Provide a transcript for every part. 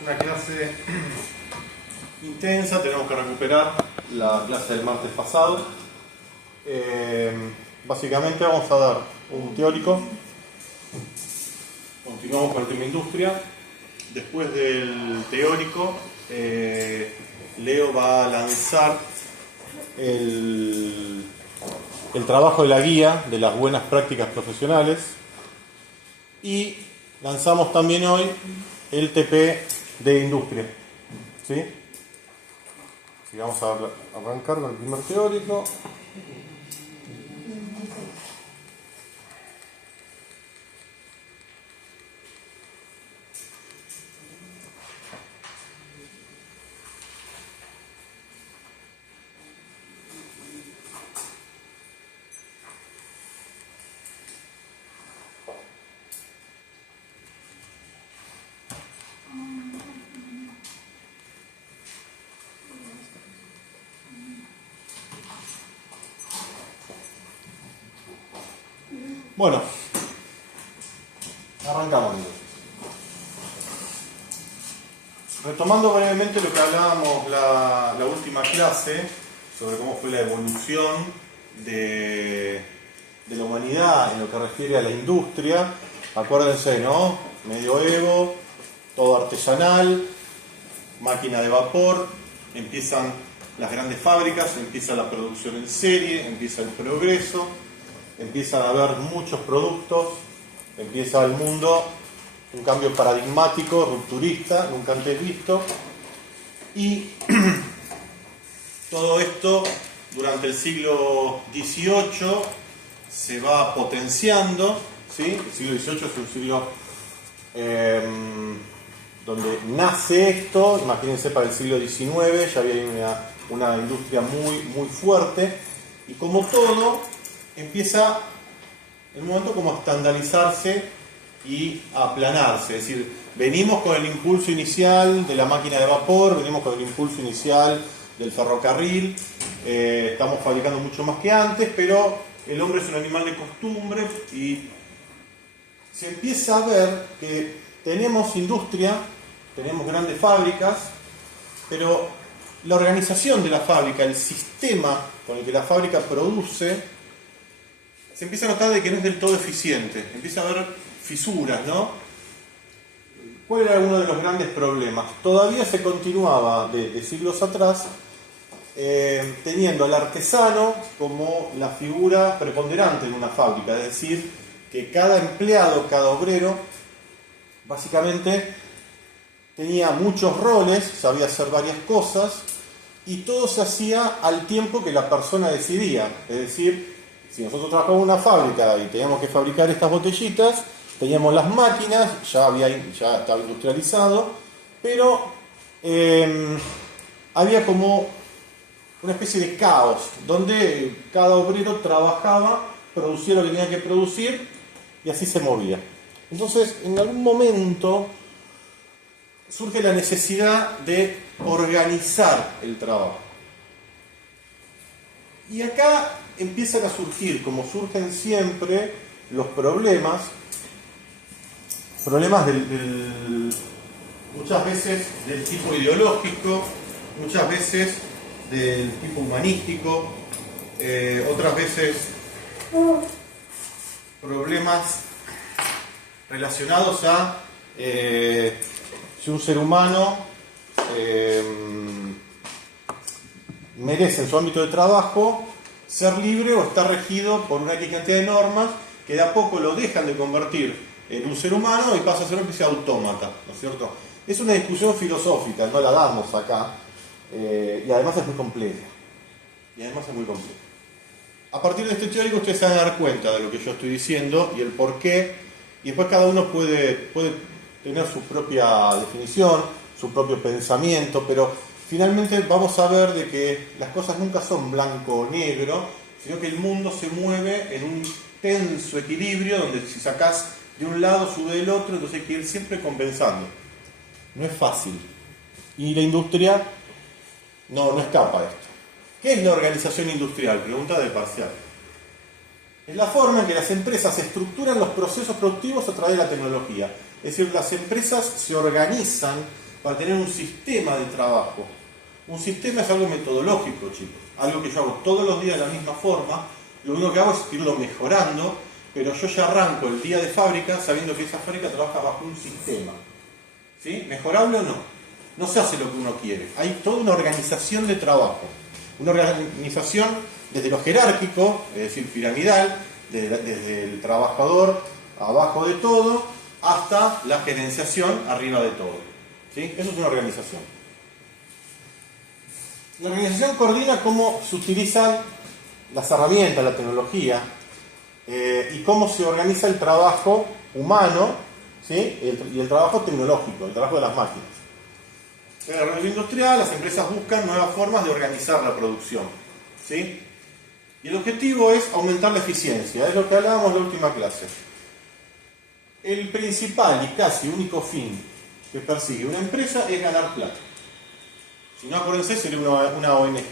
Una clase intensa, tenemos que recuperar la clase del martes pasado. Básicamente vamos a dar un teórico, continuamos con el tema industria. Después del teórico, Leo va a lanzar el trabajo de la guía de las buenas prácticas profesionales y lanzamos también hoy el TP de industria. ¿Sí? Así que vamos a arrancar con el primer teórico. Bueno, arrancamos entonces. Retomando brevemente lo que hablábamos la última clase sobre cómo fue la evolución de la humanidad en lo que refiere a la industria. Acuérdense, ¿no? Medioevo, todo artesanal, máquina de vapor, empiezan las grandes fábricas, empieza la producción en serie, empieza el progreso. Empiezan a haber muchos productos, empieza el mundo, un cambio paradigmático, rupturista, nunca antes visto. Y todo esto durante el siglo XVIII se va potenciando, ¿sí? El siglo XVIII es un siglo donde nace esto. Imagínense, para el siglo XIX ya había una industria muy fuerte, y como todo empieza en un momento como a estandarizarse y a aplanarse. Es decir, venimos con el impulso inicial de la máquina de vapor, venimos con el impulso inicial del ferrocarril, estamos fabricando mucho más que antes, pero el hombre es un animal de costumbre y se empieza a ver que tenemos industria, tenemos grandes fábricas, pero la organización de la fábrica, el sistema con el que la fábrica produce, se empieza a notar de que no es del todo eficiente, empieza a haber fisuras, ¿no? ¿Cuál era uno de los grandes problemas? Todavía se continuaba de siglos atrás teniendo al artesano como la figura preponderante en una fábrica, es decir, que cada empleado, cada obrero, básicamente tenía muchos roles, sabía hacer varias cosas, y todo se hacía al tiempo que la persona decidía. Es decir, si nosotros trabajamos en una fábrica y teníamos que fabricar estas botellitas, teníamos las máquinas, ya estaba industrializado, pero había como una especie de caos, donde cada obrero trabajaba, producía lo que tenía que producir, y así se movía. Entonces, en algún momento surge la necesidad de organizar el trabajo. Y acá empiezan a surgir, como surgen siempre, los problemas muchas veces del tipo ideológico, muchas veces del tipo humanístico, otras veces problemas relacionados a si un ser humano merece en su ámbito de trabajo ser libre o está regido por una X cantidad de normas que de a poco lo dejan de convertir en un ser humano y pasa a ser una especie de autómata, ¿no es cierto? Es una discusión filosófica, no la damos acá, y además es muy compleja. A partir de este teórico ustedes se van a dar cuenta de lo que yo estoy diciendo y el por qué, y después cada uno puede tener su propia definición, su propio pensamiento, pero finalmente vamos a ver de que las cosas nunca son blanco o negro, sino que el mundo se mueve en un tenso equilibrio donde si sacás de un lado sube del otro, entonces hay que ir siempre compensando. No es fácil. Y la industria no escapa a esto. ¿Qué es la organización industrial? Pregunta de parcial. Es la forma en que las empresas estructuran los procesos productivos a través de la tecnología. Es decir, las empresas se organizan para tener un sistema de trabajo. Un sistema es algo metodológico, chicos, algo que yo hago todos los días de la misma forma. Lo único que hago es irlo mejorando, pero yo ya arranco el día de fábrica sabiendo que esa fábrica trabaja bajo un sistema. ¿Sí? ¿Mejorable o no? No se hace lo que uno quiere. Hay toda una organización de trabajo. Una organización desde lo jerárquico, es decir, piramidal, desde el trabajador abajo de todo, hasta la gerenciación arriba de todo. ¿Sí? Eso es una organización. La organización coordina cómo se utilizan las herramientas, la tecnología, y cómo se organiza el trabajo humano, ¿sí? Y el trabajo tecnológico, el trabajo de las máquinas. En la revolución industrial, las empresas buscan nuevas formas de organizar la producción, ¿sí? Y el objetivo es aumentar la eficiencia, es lo que hablábamos en la última clase. El principal y casi único fin que persigue una empresa es ganar plata. Si no, acuérdense, sería una ONG.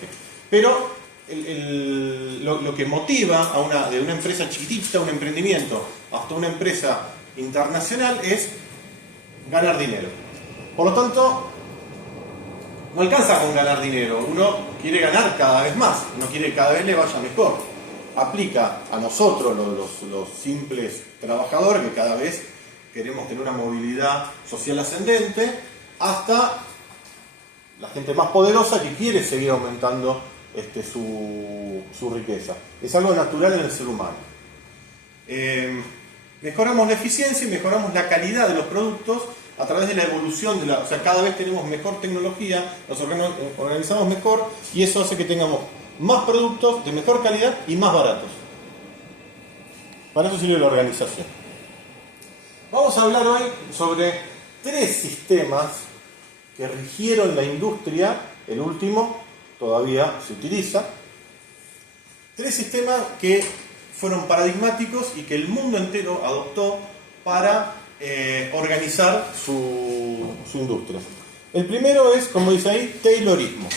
Pero lo que motiva de una empresa chiquitita, un emprendimiento, hasta una empresa internacional es ganar dinero. Por lo tanto, no alcanza con ganar dinero, uno quiere ganar cada vez más, uno quiere que cada vez le vaya mejor. Aplica a nosotros, los simples trabajadores, que cada vez queremos tener una movilidad social ascendente, hasta la gente más poderosa que quiere seguir aumentando su riqueza. Es algo natural en el ser humano. Mejoramos la eficiencia y mejoramos la calidad de los productos a través de la evolución, o sea, cada vez tenemos mejor tecnología, nos organizamos mejor y eso hace que tengamos más productos de mejor calidad y más baratos. Para eso sirve la organización. Vamos a hablar hoy sobre 3 sistemas que rigieron la industria, el último todavía se utiliza. 3 sistemas que fueron paradigmáticos y que el mundo entero adoptó para organizar su industria. El primero es, como dice ahí, Taylorismo.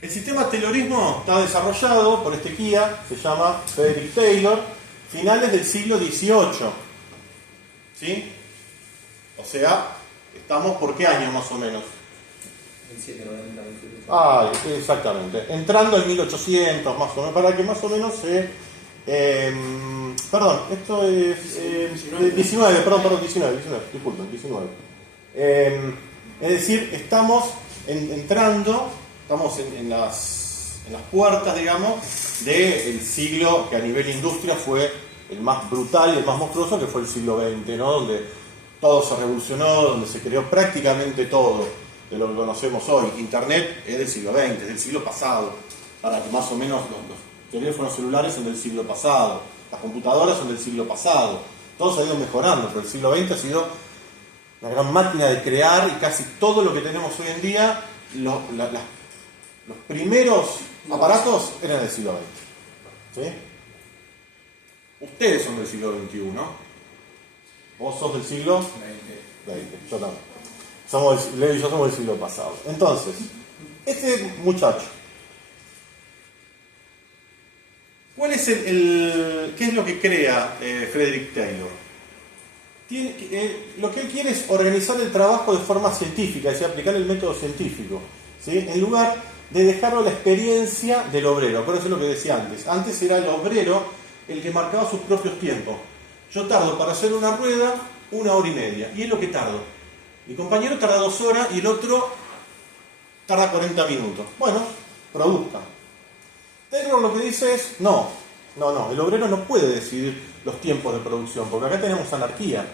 El sistema Taylorismo está desarrollado por este guía, se llama Frederick Taylor, finales del siglo XVIII. ¿Sí? O sea, estamos por qué año más o menos. 1790, 1790. Ah, exactamente. Entrando en 1800 más o menos, para que más o menos se... perdón, esto es 19, disculpen, 19. Es decir, estamos entrando, estamos en las puertas, digamos, del siglo que a nivel industria fue el más brutal y el más monstruoso, que fue el siglo XX, ¿no? Donde todo se revolucionó, donde se creó prácticamente todo de lo que conocemos hoy. Internet es del siglo XX, es del siglo pasado, para que más o menos los teléfonos celulares son del siglo pasado, las computadoras son del siglo pasado, todo se ha ido mejorando, pero el siglo XX ha sido una gran máquina de crear y casi todo lo que tenemos hoy en día, los primeros aparatos eran del siglo XX. ¿Sí? Ustedes son del siglo XXI, ¿no? Vos sos del siglo XX, yo también. Leo y yo somos del siglo pasado. Entonces, este muchacho, ¿cuál es qué es lo que crea Frederick Taylor? Lo que él quiere es organizar el trabajo de forma científica, es decir, aplicar el método científico, ¿sí? En lugar de dejarlo a la experiencia del obrero. Acuérdense lo que decía antes. Antes era el obrero el que marcaba sus propios tiempos. Yo tardo para hacer una rueda 1 hora y media, y es lo que tardo. Mi compañero tarda 2 horas y el otro tarda 40 minutos. Bueno, produzca. Taylor lo que dice es, no, el obrero no puede decidir los tiempos de producción, porque acá tenemos anarquía.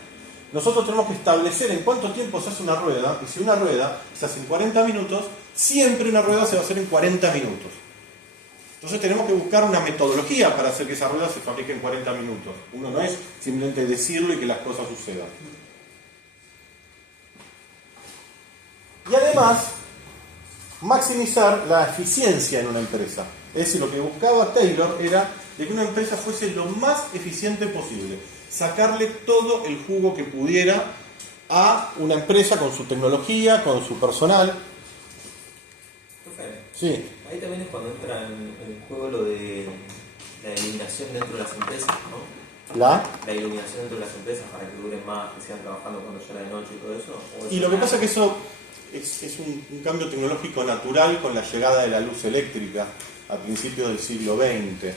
Nosotros tenemos que establecer en cuánto tiempo se hace una rueda, y si una rueda se hace en 40 minutos, siempre una rueda se va a hacer en 40 minutos. Entonces tenemos que buscar una metodología para hacer que esa rueda se fabrique en 40 minutos. Uno no es simplemente decirlo y que las cosas sucedan. Y además, maximizar la eficiencia en una empresa. Es decir, lo que buscaba Taylor era de que una empresa fuese lo más eficiente posible. Sacarle todo el jugo que pudiera a una empresa con su tecnología, con su personal. Profe, Sí. ahí también es cuando entra en el juego lo de la eliminación dentro de las empresas, ¿no? La La iluminación dentro de las empresas para que duren más, que sigan trabajando cuando ya era de noche y todo eso. Y lo que pasa es que eso es un cambio tecnológico natural con la llegada de la luz eléctrica a principios del siglo XX.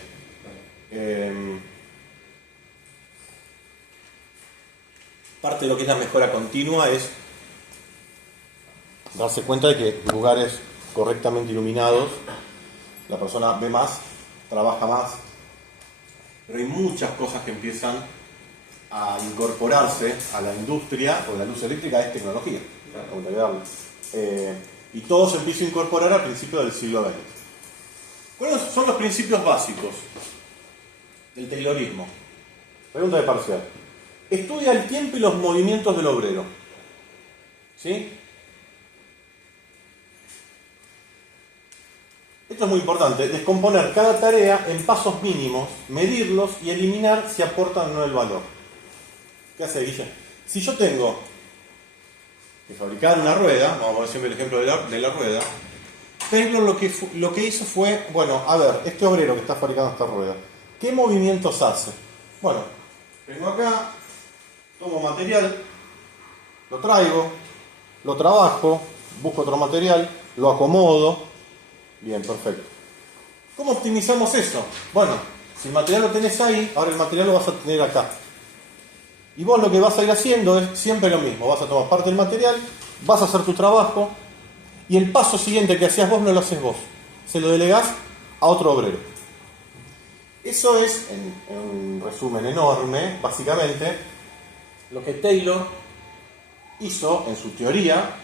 Parte de lo que es la mejora continua es darse cuenta de que lugares correctamente iluminados, la persona ve más, trabaja más, pero hay muchas cosas que empiezan a incorporarse a la industria, o la luz eléctrica es tecnología, como agregarle. Y todo se empieza a incorporar a principios del siglo XX. ¿Cuáles son los principios básicos del taylorismo? Pregunta de parcial. Estudia el tiempo y los movimientos del obrero. ¿Sí? Esto es muy importante, descomponer cada tarea en pasos mínimos, medirlos y eliminar si aportan o no el valor. ¿Qué hace Guille? Si yo tengo que fabricar una rueda, vamos a ver siempre el ejemplo de la rueda, Taylor lo que hizo fue, bueno, a ver, este obrero que está fabricando esta rueda, ¿qué movimientos hace? Bueno, vengo acá, tomo material, lo traigo, lo trabajo, busco otro material, lo acomodo. Bien, perfecto. ¿Cómo optimizamos eso? Bueno, si el material lo tenés ahí, ahora el material lo vas a tener acá. Y vos lo que vas a ir haciendo es siempre lo mismo. Vas a tomar parte del material, vas a hacer tu trabajo, y el paso siguiente que hacías vos no lo haces vos. Se lo delegás a otro obrero. Eso es, en un resumen enorme, básicamente, lo que Taylor hizo en su teoría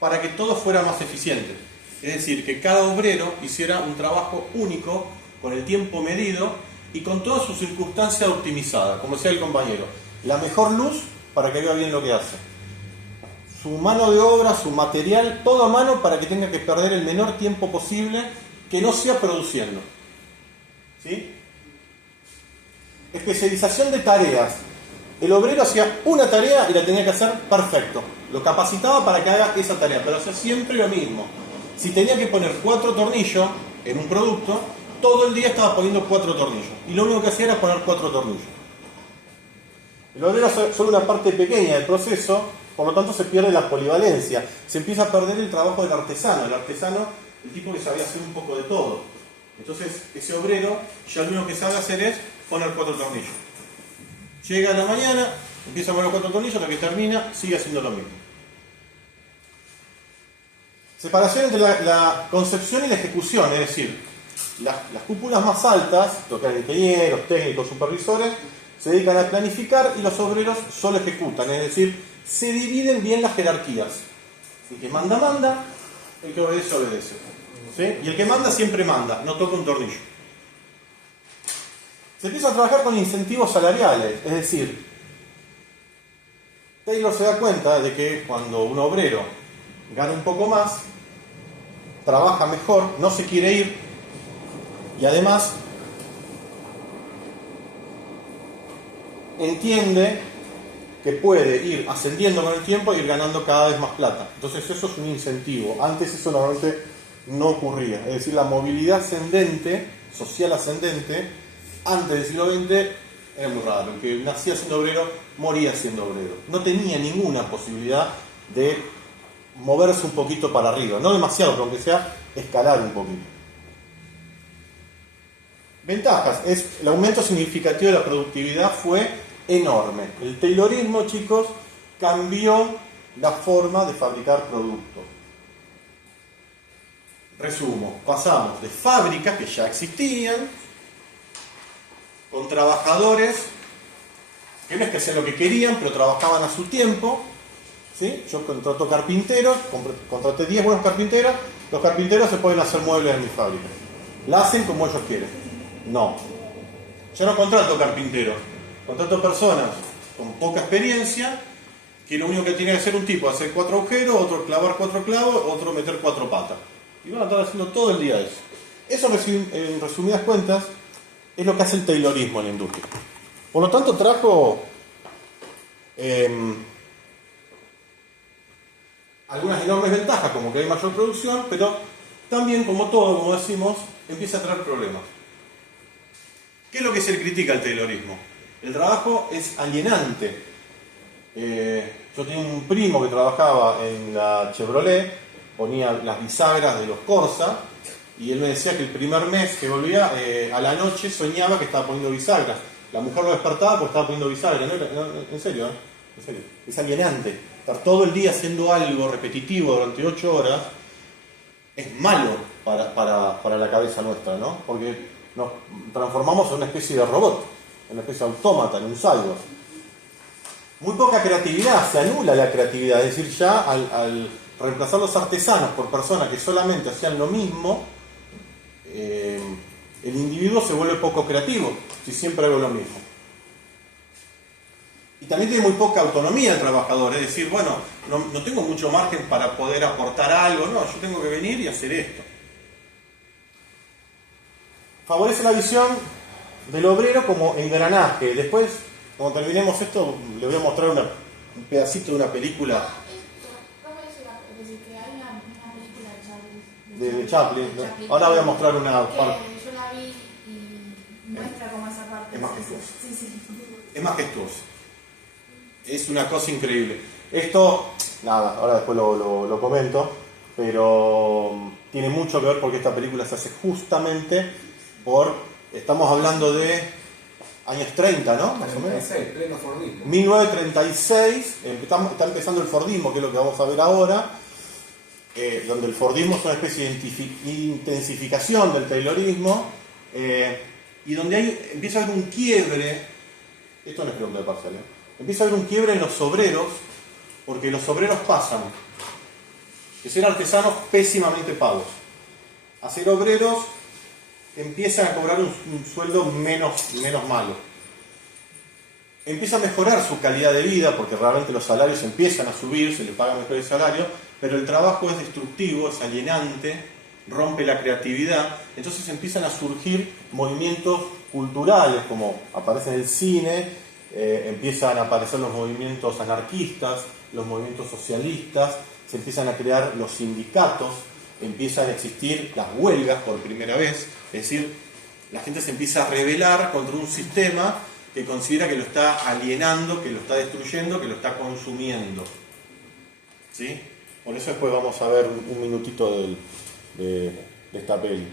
para que todo fuera más eficiente. Es decir, que cada obrero hiciera un trabajo único, con el tiempo medido y con todas sus circunstancias optimizadas, como decía el compañero. La mejor luz para que vea bien lo que hace. Su mano de obra, su material, todo a mano para que tenga que perder el menor tiempo posible, que no sea produciendo. ¿Sí? Especialización de tareas. El obrero hacía una tarea y la tenía que hacer perfecto. Lo capacitaba para que haga esa tarea, pero hacía siempre lo mismo. Si tenía que poner 4 tornillos en un producto, todo el día estaba poniendo 4 tornillos. Y lo único que hacía era poner 4 tornillos. El obrero es solo una parte pequeña del proceso, por lo tanto se pierde la polivalencia. Se empieza a perder el trabajo del artesano. El artesano, el tipo que sabía hacer un poco de todo. Entonces, ese obrero ya lo único que sabe hacer es poner 4 tornillos. Llega a la mañana, empieza a poner 4 tornillos, hasta que termina, sigue haciendo lo mismo. Separación entre la concepción y la ejecución, es decir, las cúpulas más altas, lo que hay ingenieros, técnicos, supervisores, se dedican a planificar y los obreros solo ejecutan, es decir, se dividen bien las jerarquías. El que manda, el que obedece, obedece. ¿Sí? Y el que manda siempre manda, no toca un tornillo. Se empieza a trabajar con incentivos salariales, es decir, Taylor se da cuenta de que cuando un obrero gana un poco más, trabaja mejor, no se quiere ir y además entiende que puede ir ascendiendo con el tiempo e ir ganando cada vez más plata. Entonces eso es un incentivo. Antes eso normalmente no ocurría. Es decir, la movilidad ascendente, social ascendente, antes del siglo XX era muy raro. El que nacía siendo obrero, moría siendo obrero. No tenía ninguna posibilidad de moverse un poquito para arriba. No demasiado, pero aunque sea escalar un poquito. Ventajas. El aumento significativo de la productividad fue enorme. El taylorismo, chicos, cambió la forma de fabricar productos. Resumo, pasamos de fábricas que ya existían, con trabajadores que no es que hacían lo que querían, pero trabajaban a su tiempo. ¿Sí? Yo contrato carpinteros, contraté 10 buenos carpinteros, los carpinteros se pueden hacer muebles en mi fábrica. La hacen como ellos quieren. No. Yo no contrato carpinteros, contrato personas con poca experiencia, que lo único que tiene que hacer un tipo es hacer 4 agujeros, otro clavar 4 clavos, otro meter 4 patas. Y van a estar haciendo todo el día eso. Eso, en resumidas cuentas, es lo que hace el taylorismo en la industria. Por lo tanto, trajo algunas enormes ventajas, como que hay mayor producción, pero también, como todo, como decimos, empieza a traer problemas. ¿Qué es lo que se le critica al taylorismo? El trabajo es alienante. Yo tenía un primo que trabajaba en la Chevrolet, ponía las bisagras de los Corsa, y él me decía que el primer mes que volvía, a la noche soñaba que estaba poniendo bisagras. La mujer lo despertaba porque estaba poniendo bisagras. En serio, en serio. Es alienante. Estar todo el día haciendo algo repetitivo durante 8 horas es malo para la cabeza nuestra, ¿no? Porque nos transformamos en una especie de robot, en una especie de autómata, en un cyborg. Muy poca creatividad, se anula la creatividad, es decir, ya al reemplazar los artesanos por personas que solamente hacían lo mismo, el individuo se vuelve poco creativo, si siempre hago lo mismo. Y también tiene muy poca autonomía el trabajador, es decir, bueno, no tengo mucho margen para poder aportar algo, no, yo tengo que venir y hacer esto. Favorece la visión del obrero como engranaje. Después, cuando terminemos esto, le voy a mostrar un pedacito de una película ¿Cómo es decir, que hay una película de Chaplin, ¿no? Ahora voy a mostrar una parte. Yo la vi y muestra como esa parte. Es majestuosa. Sí. Es majestuoso. Es una cosa increíble. Esto, nada, ahora después lo comento, pero tiene mucho que ver porque esta película se hace justamente estamos hablando de años 30, ¿no? Más o menos. 36, pleno Fordismo. 1936, está empezando el Fordismo, que es lo que vamos a ver ahora, donde el Fordismo es una especie de intensificación del Taylorismo, y donde empieza a haber un quiebre. Esto no es pregunta de parcial, empieza a haber un quiebre en los obreros, porque los obreros pasan de ser artesanos pésimamente pagos a ser obreros que empiezan a cobrar un sueldo menos malo. Empieza a mejorar su calidad de vida, porque realmente los salarios empiezan a subir, se le paga mejor el salario, pero el trabajo es destructivo, es alienante, rompe la creatividad. Entonces empiezan a surgir movimientos culturales, como aparece en el cine, empiezan a aparecer los movimientos anarquistas, los movimientos socialistas, se empiezan a crear los sindicatos, empiezan a existir las huelgas por primera vez, es decir, la gente se empieza a rebelar contra un sistema que considera que lo está alienando, que lo está destruyendo, que lo está consumiendo. ¿Sí? Por eso después vamos a ver un minutito de esta peli.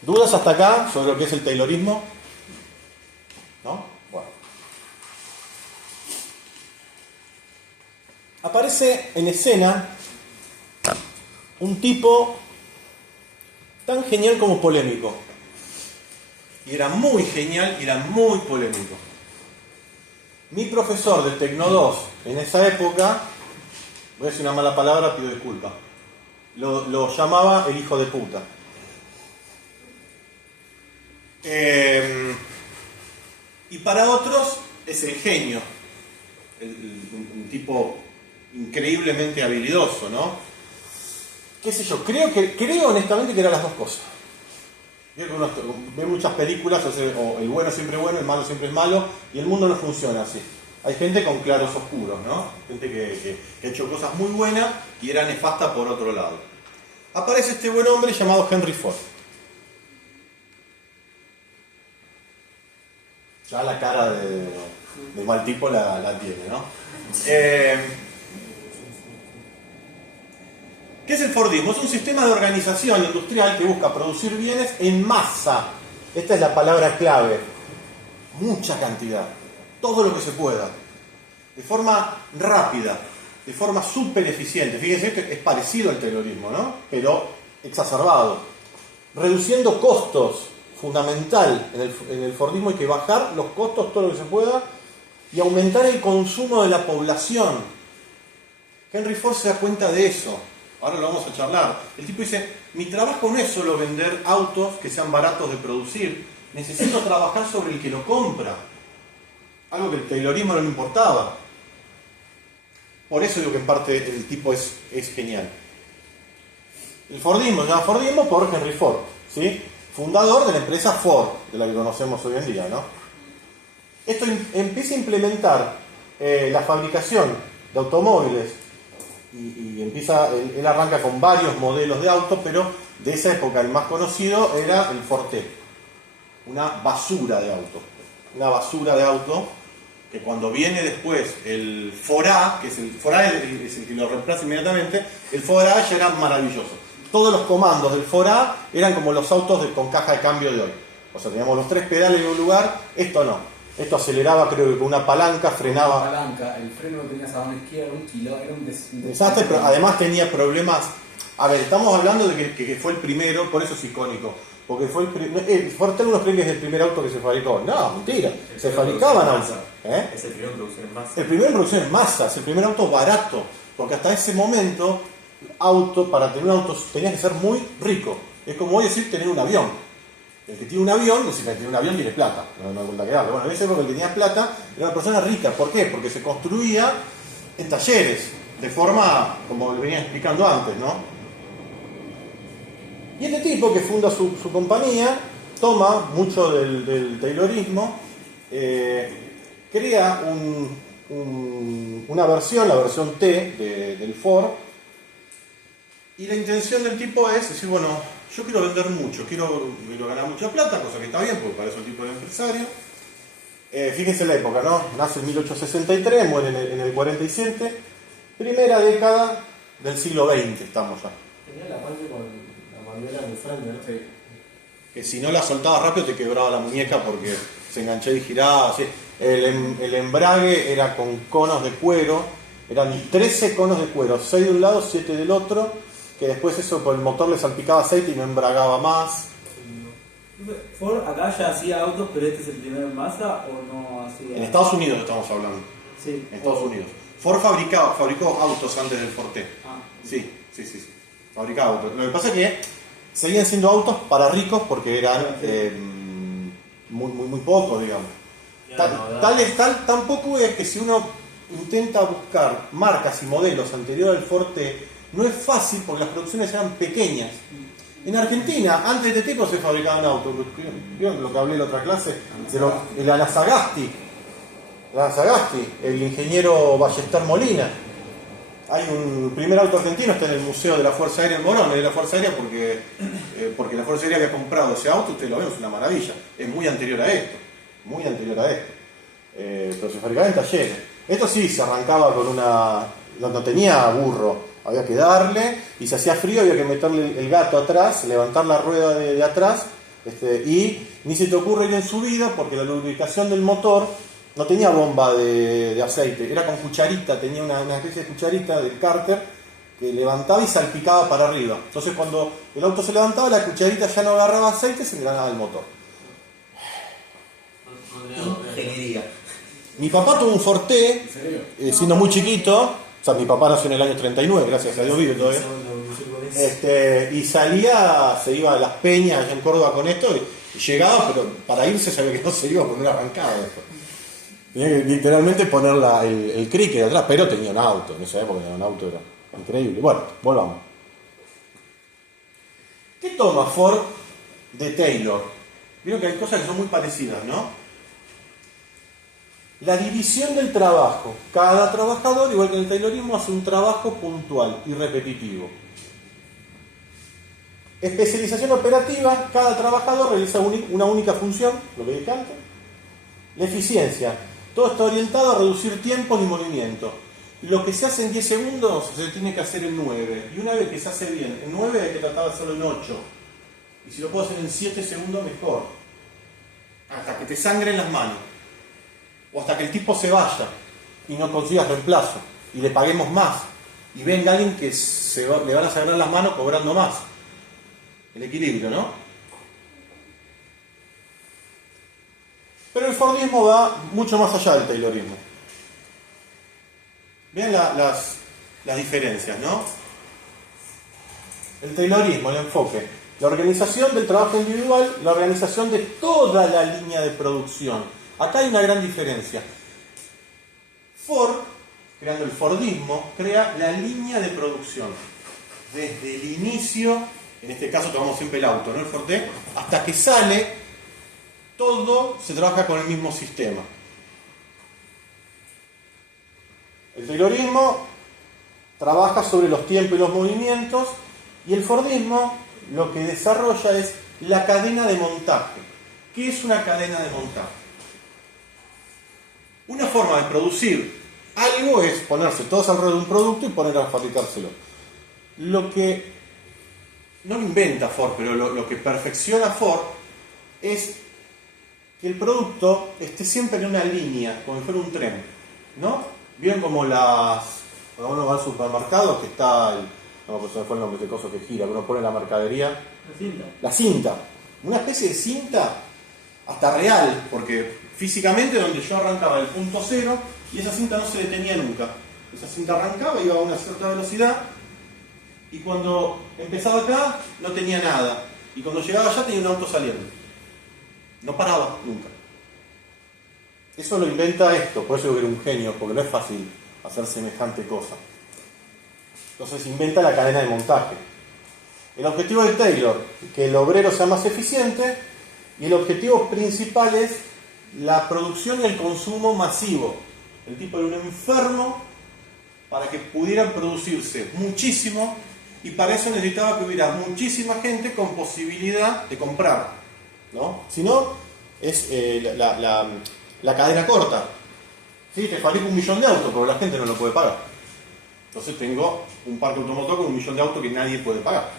¿Dudas hasta acá sobre lo que es el taylorismo? ¿No? Bueno. Aparece en escena un tipo tan genial como polémico. Y era muy genial y era muy polémico. Mi profesor del Tecno 2 en esa época, voy a decir una mala palabra, pido disculpas, lo llamaba el hijo de puta. Y para otros es el genio, un tipo increíblemente habilidoso, ¿no? ¿Qué sé yo? Creo honestamente que eran las dos cosas. Creo que uno ve muchas películas, o el bueno siempre es bueno, el malo siempre es malo, y el mundo no funciona así. Hay gente con claros oscuros, ¿no? Gente que ha hecho cosas muy buenas y era nefasta por otro lado. Aparece este buen hombre llamado Henry Ford. Ya la cara de mal tipo la tiene, ¿no? ¿Qué es el Fordismo? Es un sistema de organización industrial que busca producir bienes en masa. Esta es la palabra clave. Mucha cantidad. Todo lo que se pueda. De forma rápida. De forma súper eficiente. Fíjense que es parecido al taylorismo, ¿no? Pero exacerbado. Reduciendo costos. Fundamental. En el Fordismo hay que bajar los costos todo lo que se pueda y aumentar el consumo de la población. Henry Ford se da cuenta de eso. Ahora lo vamos a charlar. El tipo dice, mi trabajo no es solo vender autos que sean baratos de producir, necesito trabajar sobre el que lo compra. Algo que el taylorismo no le importaba. Por eso digo que en parte el tipo es genial. El Fordismo se llama Fordismo por Henry Ford, ¿sí? Fundador de la empresa Ford, de la que conocemos hoy en día, ¿no? Esto empieza a implementar la fabricación de automóviles y empieza, él arranca con varios modelos de autos, pero de esa época el más conocido era el Forte, una basura de auto. Una basura de auto que cuando viene después el Forá, que es el Forá es el que lo reemplaza inmediatamente, el Forá ya era maravilloso. Todos los comandos del Forá eran como los autos con caja de cambio de hoy. O sea, teníamos los 3 pedales en un lugar, esto no. Esto aceleraba, creo que con una palanca, frenaba. La palanca, el freno lo tenías a mano izquierda, un kilo, era un desastre, pero además tenía problemas. A ver, estamos hablando de que fue el primero, por eso es icónico. Porque fue el primero. Forte algunos creen que es el primer auto que se fabricó. No, mentira. Se fabricaban autos. Es el primero en producción en masa. El primero en producción en masa, es el primer auto barato. Porque hasta ese momento, para tener un auto tenías que ser muy rico. Es como hoy decir tener un avión. El que tiene un avión, si tiene un avión tiene plata, no hay vuelta que darle. Bueno, a veces porque el que tenía plata era una persona rica. ¿Por qué? Porque se construía en talleres, de forma, como le venía explicando antes, ¿no? Y este tipo que funda su compañía, toma mucho del taylorismo, crea una versión, la versión T del Ford, y la intención del tipo es decir, bueno, yo quiero vender mucho, quiero ganar mucha plata, cosa que está bien, porque para eso el tipo era empresario. Fíjense la época, ¿no? Nace en 1863, muere en el 47, primera década del siglo XX estamos ya. Tenía la parte con la manivela en el frente, ¿no? Sí. Que si no la soltabas rápido te quebraba la muñeca porque se enganchaba y giraba. Así. El embrague era con conos de cuero, eran 13 conos de cuero, 6 de un lado, 7 del otro, que después eso con el motor le salpicaba aceite y no embragaba más. Ford acá ya hacía autos, pero este es el primero en masa o no hacía. En Estados Unidos estamos hablando. Sí. En Estados Unidos. Ford fabricó autos antes del Forte. Ah. Sí. Fabricaba autos. Lo que pasa es que seguían siendo autos para ricos porque eran muy pocos, digamos. Tampoco es que si uno intenta buscar marcas y modelos anteriores al Forte, no es fácil porque las producciones eran pequeñas. En Argentina, antes de este tipo se fabricaban autos. ¿Vieron lo que hablé en la otra clase? El Anasagasti, el ingeniero Ballester Molina. Hay un primer auto argentino, está en el Museo de la Fuerza Aérea en Morón, es de la Fuerza Aérea porque la Fuerza Aérea había comprado ese auto, ustedes lo ven, es una maravilla. Es muy anterior a esto. Pero se fabricaba en talleres. Esto sí, se arrancaba con una... No tenía burro. Había que darle, y si hacía frío había que meterle el gato atrás, levantar la rueda de atrás, y ni se te ocurre ir en subida porque la lubricación del motor no tenía bomba de aceite, era con cucharita, tenía una especie de cucharita del cárter que levantaba y salpicaba para arriba. Entonces cuando el auto se levantaba, la cucharita ya no agarraba aceite, se engranaba el motor. Ingeniería. Mi papá tuvo un Forte, siendo muy chiquito. O sea, mi papá nació en el año 39, gracias a Dios vive todavía. Y se iba a las peñas allá en Córdoba con esto, y llegaba, pero para irse sabía que no se iba porque no arrancaba después. Tenía que literalmente poner el cricket atrás, pero tenía un auto, en esa época un auto era increíble. Bueno, volvamos. ¿Qué toma Ford de Taylor? Vieron que hay cosas que son muy parecidas, ¿no? La división del trabajo. Cada trabajador, igual que en el taylorismo, hace un trabajo puntual y repetitivo. Especialización operativa. Cada trabajador realiza una única función, lo que dije antes. La eficiencia. Todo está orientado a reducir tiempos y movimientos. Lo que se hace en 10 segundos se tiene que hacer en 9. Y una vez que se hace bien, en 9 hay que tratar de hacerlo en 8. Y si lo puedo hacer en 7 segundos, mejor. Hasta que te sangren las manos. O hasta que el tipo se vaya y no consigas reemplazo y le paguemos más y venga alguien que le van a sangrar las manos cobrando más. El equilibrio, ¿no? Pero el Fordismo va mucho más allá del taylorismo. Vean las diferencias, ¿no? El taylorismo, el enfoque, la organización del trabajo individual, la organización de toda la línea de producción. Acá hay una gran diferencia. Ford, creando el Fordismo, crea la línea de producción. Desde el inicio, en este caso tomamos siempre el auto, ¿no? El Forte, hasta que sale, todo se trabaja con el mismo sistema. El taylorismo trabaja sobre los tiempos y los movimientos, y el Fordismo lo que desarrolla es la cadena de montaje. ¿Qué es una cadena de montaje? Una forma de producir algo es ponerse todos alrededor de un producto y poner a fabricárselo. Lo que no lo inventa Ford, pero lo que perfecciona Ford es que el producto esté siempre en una línea, como si fuera un tren, ¿no? Bien como cuando uno va al supermercado, que está no, pues se me fue el nombre de coso que gira, uno pone la mercadería. La cinta. La cinta. Una especie de cinta hasta real, porque físicamente donde yo arrancaba el punto cero y esa cinta no se detenía nunca. Esa cinta arrancaba, iba a una cierta velocidad y cuando empezaba acá no tenía nada. Y cuando llegaba allá tenía un auto saliendo. No paraba nunca. Eso lo inventa esto, por eso digo que era un genio, porque no es fácil hacer semejante cosa. Entonces inventa la cadena de montaje. El objetivo de Taylor, que el obrero sea más eficiente, y el objetivo principal es la producción y el consumo masivo. El tipo era un enfermo para que pudieran producirse muchísimo, y para eso necesitaba que hubiera muchísima gente con posibilidad de comprar, ¿no? Si no, es la cadena corta. Sí, te fabrico 1 millón de autos, pero la gente no lo puede pagar. Entonces tengo un parque automotor con 1 millón de autos que nadie puede pagar.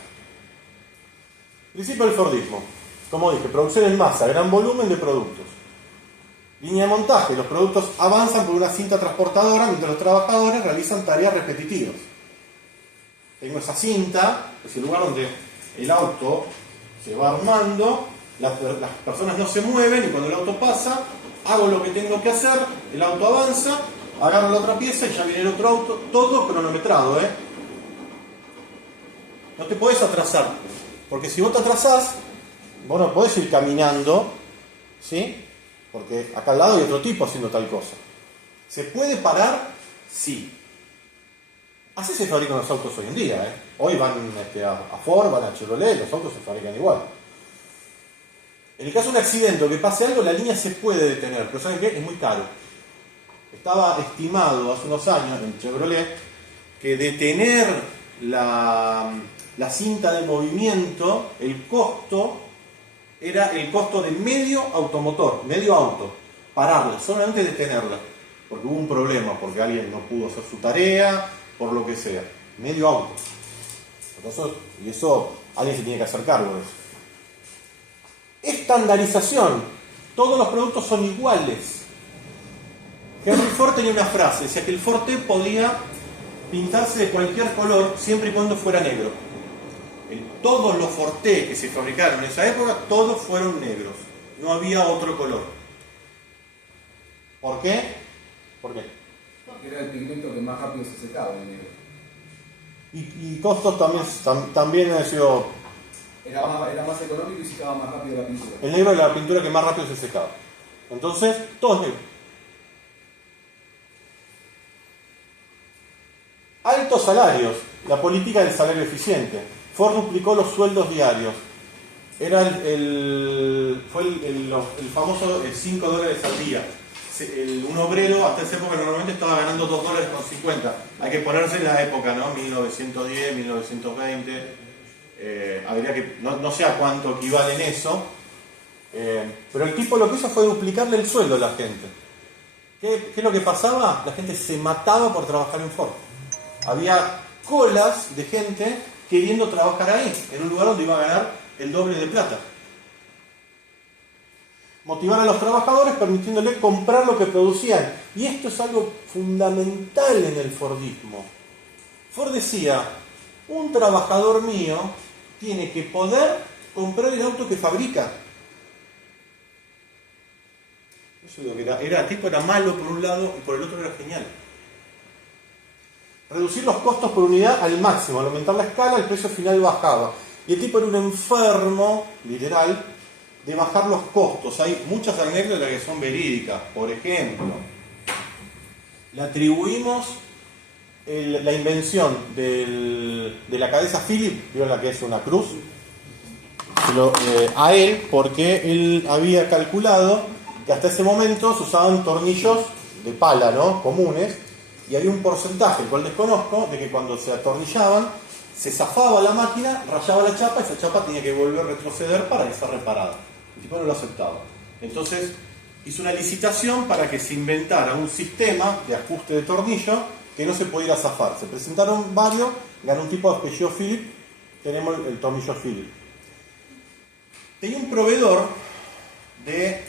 Principio del Fordismo. Como dije, producción en masa, gran volumen de productos. Línea de montaje, los productos avanzan por una cinta transportadora mientras los trabajadores realizan tareas repetitivas. Tengo esa cinta, es el lugar donde el auto se va armando, las personas no se mueven y cuando el auto pasa, hago lo que tengo que hacer, el auto avanza, agarro la otra pieza y ya viene el otro auto, todo cronometrado, ¿eh? No te podés atrasar, porque si vos te atrasás, vos no podés ir caminando, ¿sí? Porque acá al lado hay otro tipo haciendo tal cosa. ¿Se puede parar? Sí. Así se fabrican los autos hoy en día, ¿eh? Hoy van a Ford, van a Chevrolet, los autos se fabrican igual. En el caso de un accidente o que pase algo, la línea se puede detener, pero ¿saben qué? Es muy caro. Estaba estimado hace unos años en Chevrolet que detener la cinta de movimiento, el costo era el costo de medio automotor, medio auto, pararla, solamente detenerla, porque hubo un problema, porque alguien no pudo hacer su tarea, por lo que sea, medio auto. Entonces, y eso alguien se tiene que hacer cargo de eso. Estandarización, todos los productos son iguales. Henry Ford tenía una frase, decía que el Forte podía pintarse de cualquier color siempre y cuando fuera negro. Todos los Forte que se fabricaron en esa época, todos fueron negros. No había otro color. ¿Por qué? ¿Por qué? Porque era el pigmento que más rápido se secaba, el negro. Y costos también han sido... Era más económico y secaba más rápido la pintura. El negro era la pintura que más rápido se secaba. Entonces, todo es negro. Altos salarios, la política del salario eficiente. Ford duplicó los sueldos diarios. Era el famoso $5 al día. Un obrero hasta esa época normalmente estaba ganando $2.50. Hay que ponerse en la época, ¿no? 1910, 1920. Habría que, no sé a cuánto equivale en eso. Pero el tipo lo que hizo fue duplicarle el sueldo a la gente. ¿Qué es lo que pasaba? La gente se mataba por trabajar en Ford. Había colas de gente queriendo trabajar ahí, en un lugar donde iba a ganar el doble de plata. Motivar a los trabajadores permitiéndoles comprar lo que producían. Y esto es algo fundamental en el Fordismo. Ford decía, un trabajador mío tiene que poder comprar el auto que fabrica. Eso digo que el tipo era malo por un lado y por el otro era genial. Reducir los costos por unidad al máximo, al aumentar la escala el precio final bajaba. Y el tipo era un enfermo, literal, de bajar los costos. Hay muchas anécdotas que son verídicas. Por ejemplo, le atribuimos la invención de la cabeza Philip, ¿vieron la que es una cruz? A él, porque él había calculado que hasta ese momento se usaban tornillos de pala, ¿no? Comunes, y había un porcentaje, el cual desconozco, de que cuando se atornillaban, se zafaba la máquina, rayaba la chapa, esa chapa tenía que volver a retroceder para ser reparada. El tipo no lo aceptaba. Entonces hizo una licitación para que se inventara un sistema de ajuste de tornillo que no se pudiera zafar. Se presentaron varios, ganó un tipo de apellido Philip, tenemos el tornillo Philip. Tenía un proveedor de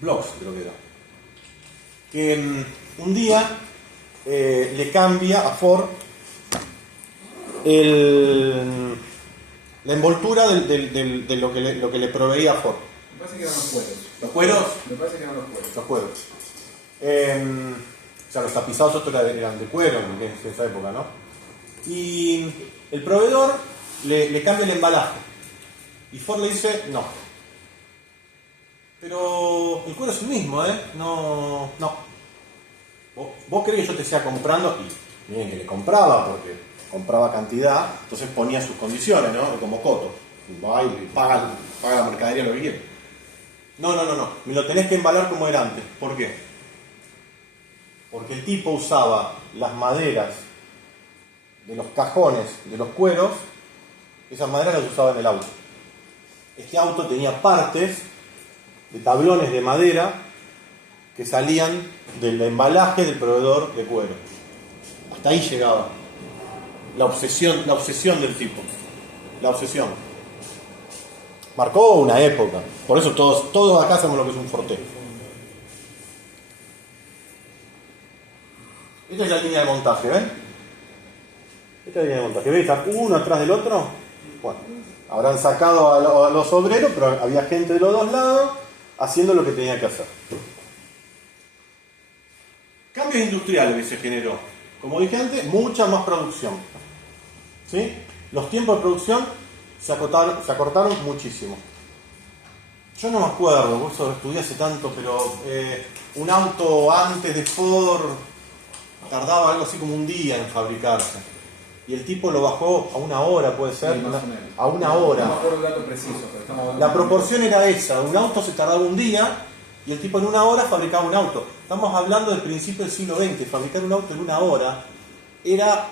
blocks, creo que era, que un día le cambia a Ford la envoltura de lo que le proveía a Ford. Me parece que eran los cueros. ¿Los cueros? Me parece que eran los cueros. Los cueros. O sea, los tapizados otros eran de cuero en esa época, ¿no? Y el proveedor le cambia el embalaje. Y Ford le dice, no. Pero el cuero es el mismo, ¿eh? No. ¿Vos crees que yo te sea comprando? Y miren que le compraba, porque compraba cantidad, entonces ponía sus condiciones, ¿no? Como Coto. Va y paga la mercadería lo que quiere. No. Me lo tenés que embalar como era antes. ¿Por qué? Porque el tipo usaba las maderas de los cajones de los cueros, esas maderas las usaba en el auto. Este auto tenía partes de tablones de madera que salían del embalaje del proveedor de cuero. Hasta ahí llegaba la obsesión del tipo. La obsesión. Marcó una época. Por eso todos acá sabemos lo que es un Forte. Esta es la línea de montaje, ¿ven? Esta es la línea de montaje. ¿Veis? Uno atrás del otro. Bueno, habrán sacado a los obreros, pero había gente de los dos lados haciendo lo que tenía que hacer. Cambios industriales que se generó. Como dije antes, mucha más producción. ¿Sí? Los tiempos de producción se acortaron muchísimo. Yo no me acuerdo, por eso estudié hace tanto, pero un auto antes de Ford tardaba algo así como un día en fabricarse. Y el tipo lo bajó a una hora, puede ser, Sí, más o menos. a una hora. No me acuerdo el dato preciso, pero estamos hablando La proporción era esa, un auto se tardaba un día y el tipo en una hora fabricaba un auto. Estamos hablando del principio del siglo XX, fabricar un auto en una hora era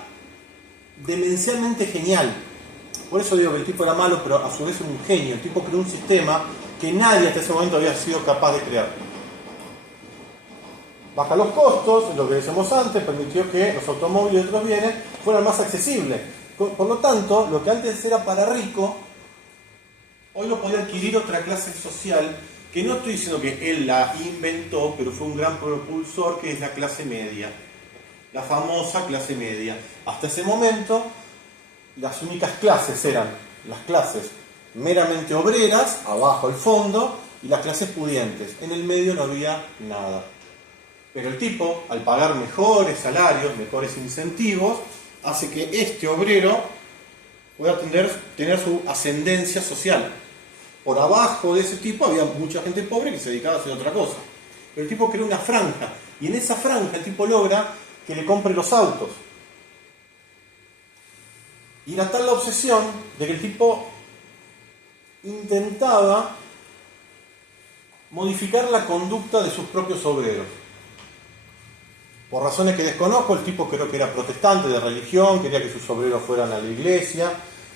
demencialmente genial. Por eso digo que el tipo era malo, pero a su vez un genio. El tipo creó un sistema que nadie hasta ese momento había sido capaz de crear. Baja los costos, lo que decíamos antes, permitió que los automóviles y otros bienes fueran más accesibles. Por lo tanto, lo que antes era para rico, hoy lo podía adquirir otra clase social, que no estoy diciendo que él la inventó, pero fue un gran propulsor, que es la clase media. La famosa clase media. Hasta ese momento, las únicas clases eran las clases meramente obreras, abajo el fondo, y las clases pudientes. En el medio no había nada. Pero el tipo, al pagar mejores salarios, mejores incentivos, hace que este obrero pueda tener su ascendencia social. Por abajo de ese tipo había mucha gente pobre que se dedicaba a hacer otra cosa. Pero el tipo creó una franja, y en esa franja el tipo logra que le compre los autos. Y era tal la obsesión de que el tipo intentaba modificar la conducta de sus propios obreros. Por razones que desconozco, el tipo creo que era protestante de religión, quería que sus obreros fueran a la iglesia,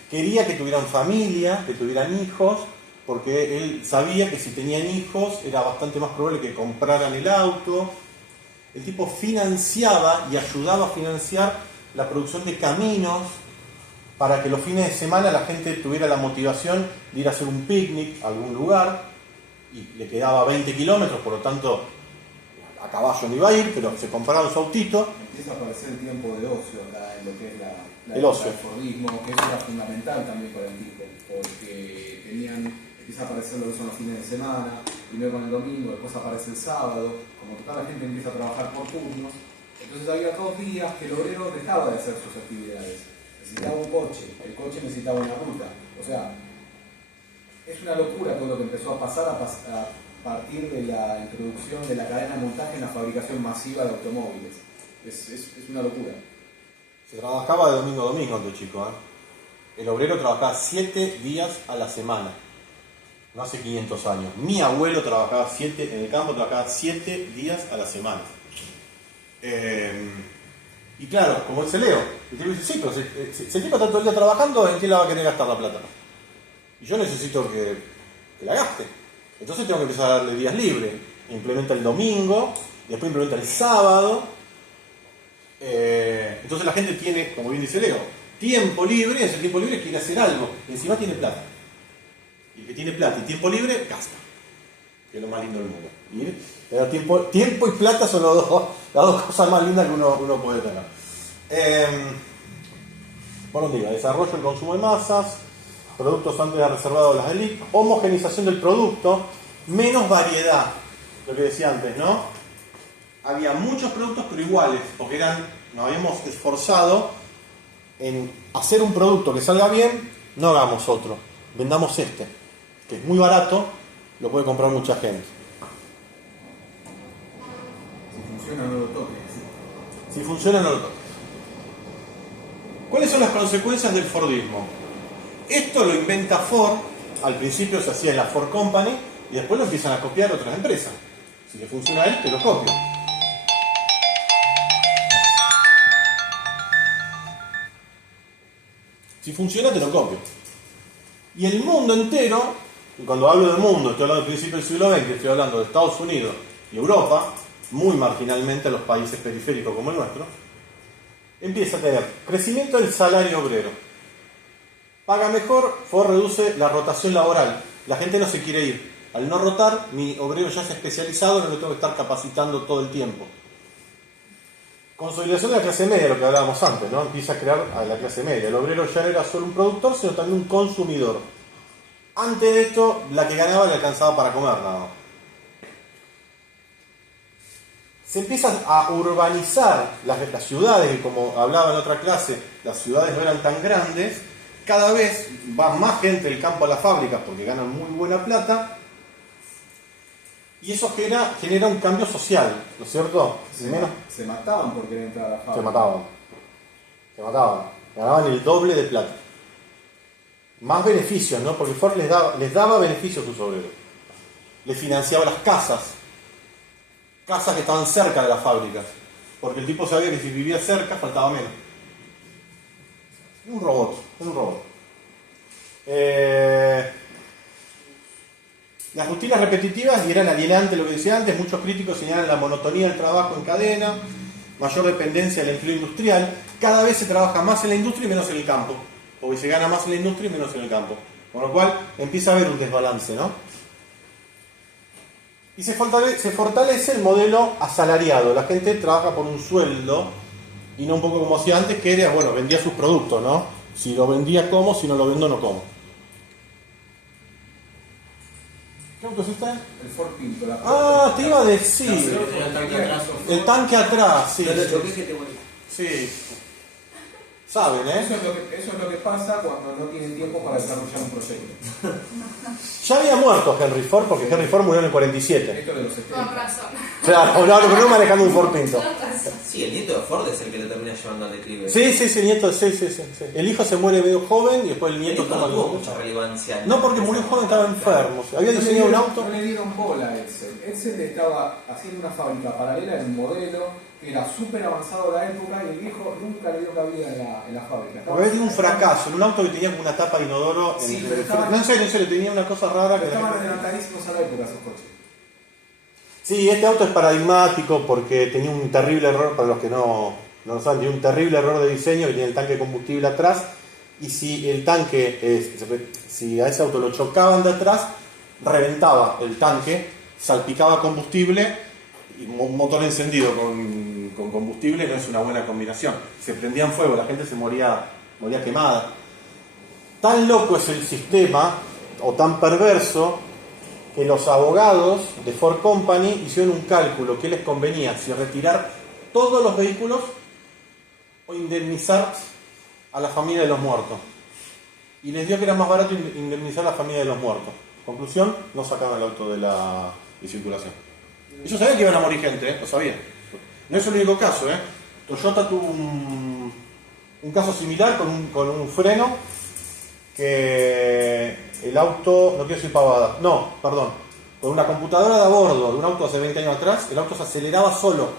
quería que tuvieran familia, que tuvieran hijos, porque él sabía que si tenían hijos era bastante más probable que compraran el auto. El tipo financiaba y ayudaba a financiar la producción de caminos para que los fines de semana la gente tuviera la motivación de ir a hacer un picnic a algún lugar, y le quedaba 20 kilómetros, por lo tanto a caballo no iba a ir, pero se compraba su autito. Empieza a aparecer el tiempo de ocio acá en lo que es El ocio. el Fordismo, que eso era fundamental también para el tipo, porque empieza a aparecer lo que son los fines de semana, primero con el domingo, después aparece el sábado, como toda la gente empieza a trabajar por turnos, entonces había 2 días que el obrero dejaba de hacer sus actividades, necesitaba un coche, el coche necesitaba una ruta, o sea, es una locura todo lo que empezó a pasar a partir de la introducción de la cadena de montaje en la fabricación masiva de automóviles. Es una locura. Se trabajaba de domingo a domingo, este chico, ¿eh? El obrero trabajaba 7 días a la semana. no hace 500 años. Mi abuelo trabajaba en el campo, trabajaba 7 días a la semana. Y claro, como dice Leo, el tipo dice, sí, pero si el tipo está todo el día trabajando, ¿en qué la va a querer gastar la plata? Y yo necesito que la gaste. Entonces tengo que empezar a darle días libres. Implementa el domingo, después implementa el sábado. Entonces la gente tiene, como bien dice Leo, tiempo libre, y ese tiempo libre quiere hacer algo. Y encima tiene plata. Y el que tiene plata y tiempo libre, gasta. Que es lo más lindo del mundo. Tiempo y plata son las dos cosas más lindas que uno puede tener. Bueno, digo, desarrollo el consumo de masas, productos antes reservados a las élites, homogenización del producto, menos variedad, lo que decía antes, ¿no? Había muchos productos pero iguales, porque nos habíamos esforzado en hacer un producto que salga bien, no hagamos otro, vendamos este, que es muy barato, lo puede comprar mucha gente. Si funciona, no lo toques. Si funciona, no lo toques. ¿Cuáles son las consecuencias del Fordismo? Esto lo inventa Ford, al principio se hacía en la Ford Company, y después lo empiezan a copiar otras empresas. Si le funciona a él, te lo copio. Si funciona, te lo copio. Y el mundo entero, y cuando hablo del mundo, estoy hablando del principio del siglo XX, estoy hablando de Estados Unidos y Europa, muy marginalmente a los países periféricos como el nuestro, empieza a tener crecimiento del salario obrero. Paga mejor, Ford reduce la rotación laboral. La gente no se quiere ir. Al no rotar, mi obrero ya es especializado, no lo tengo que estar capacitando todo el tiempo. Consolidación de la clase media, lo que hablábamos antes, ¿no? Empieza a crear a la clase media. El obrero ya no era solo un productor, sino también un consumidor. Antes de esto, la que ganaba le alcanzaba para comer, nada más. Se empiezan a urbanizar las ciudades, y como hablaba en otra clase, las ciudades no eran tan grandes, cada vez va más gente del campo a las fábricas porque ganan muy buena plata, y eso genera un cambio social, ¿no es cierto? Se mataban por querer entrar a la fábrica. Se mataban. Ganaban el doble de plata. Más beneficios, ¿no? Porque Ford les daba beneficios a sus obreros. Les financiaba las casas que estaban cerca de las fábricas, porque el tipo sabía que si vivía cerca faltaba menos. Un robot. Las rutinas repetitivas, y eran alienantes lo que decía antes, muchos críticos señalan la monotonía del trabajo en cadena, mayor dependencia del empleo industrial. Cada vez se trabaja más en la industria y menos en el campo, porque se gana más en la industria y menos en el campo, con lo cual empieza a haber un desbalance, ¿no? Y se fortalece el modelo asalariado. La gente trabaja por un sueldo y no un poco como hacía antes, que era, bueno, vendía sus productos, ¿no? Si lo vendía, como; si no lo vendo, no como. ¿Qué auto es este? El Ford Pinto. Te iba a decir. El tanque atrás, sí. Sí. Saben, ¿eh? Eso es lo que pasa cuando no tienen tiempo para desarrollar un proyecto. Ya había muerto Henry Ford, porque Henry Ford murió en el 47. Esto de los 70. Con razón. Claro, pero no manejando un Ford Pinto. Sí, el nieto de Ford es el que lo termina llevando al declive. Sí, el nieto, sí. El hijo se muere medio joven y después el nieto El hijo toma no el tuvo mucha relevancia. No, porque murió joven, estaba enfermo. Había diseñado un auto. No le dieron bola a Edsel. Edsel estaba haciendo una fábrica paralela en un modelo que era súper avanzado de la época, y el viejo nunca le dio cabida en la fábrica. Porque había tenido un fracaso en un auto que tenía como una tapa de inodoro. Sí, No, en serio, tenía una cosa rara. Estaban adelantadísimos a la época esos coches. Sí, este auto es paradigmático porque tenía un terrible error, para los que no lo saben, tenía un terrible error de diseño, que tenía el tanque de combustible atrás, y si el tanque, si a ese auto lo chocaban de atrás, reventaba el tanque, salpicaba combustible, y un motor encendido con combustible no es una buena combinación. Se prendía en fuego, la gente se moría quemada. Tan loco es el sistema, o tan perverso, que los abogados de Ford Company hicieron un cálculo que les convenía: si retirar todos los vehículos o indemnizar a la familia de los muertos. Y les dio que era más barato indemnizar a la familia de los muertos. Conclusión: no sacaban el auto de circulación. Ellos sabían que iban a morir gente, lo sabían. No es el único caso, Toyota tuvo un caso similar con un freno que el auto, no quiero decir pavada, no, perdón, con una computadora de a bordo de un auto hace 20 años atrás, el auto se aceleraba solo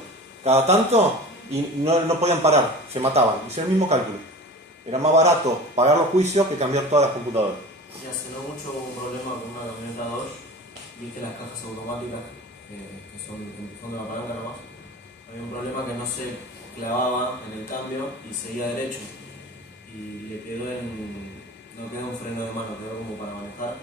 cada tanto y no podían parar, se mataban. Hicieron el mismo cálculo. Era más barato pagar los juicios que cambiar todas las computadoras. Y hace no mucho hubo un problema con una camioneta Dodge, viste las cajas automáticas que son de la palanca nomás. Había un problema que no se clavaba en el cambio y seguía derecho. Y le quedó no quedó un freno de mano, quedó como para manejar.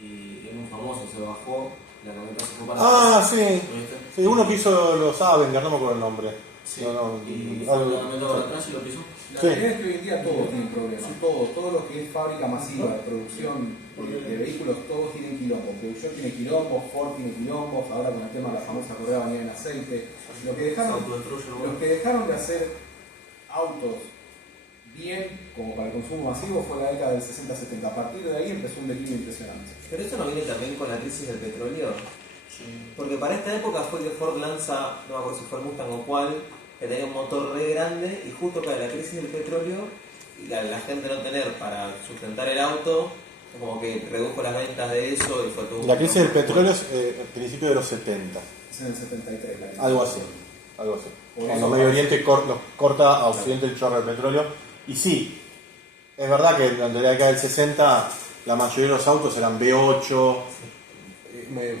Y era un famoso, se bajó, la camioneta se fue para atrás. Sí. ¿Viste? Sí, uno que hizo los Avenger, no me acuerdo el nombre. Sí, No, y algo- fue la camioneta para atrás y lo pisó. La Sí. realidad es que hoy en día todos tienen problemas, todo lo que es fábrica masiva de producción de vehículos, todos tienen quilombos. Peugeot tiene quilombos, Ford tiene quilombos, ahora con el tema de la famosa correa bañada en aceite. Lo que Se autodestruye, ¿no? los que dejaron de hacer autos bien como para el consumo masivo fue la década del 60-70. A partir de ahí empezó un declive impresionante. Pero eso no viene también con la crisis del petróleo. Sí. Porque para esta época fue que Ford lanza, no me acuerdo si fue el Mustang o cuál, que tenía un motor re grande y justo para la crisis del petróleo y la gente no tener para sustentar el auto, como que redujo las ventas de eso y fue todo. La crisis del petróleo es el principio de los 70, Es en el 73 la crisis. algo así. Por Cuando eso- Medio Oriente corta a Occidente el chorro de petróleo. Y sí, es verdad que durante la década del 60 la mayoría de los autos eran V8.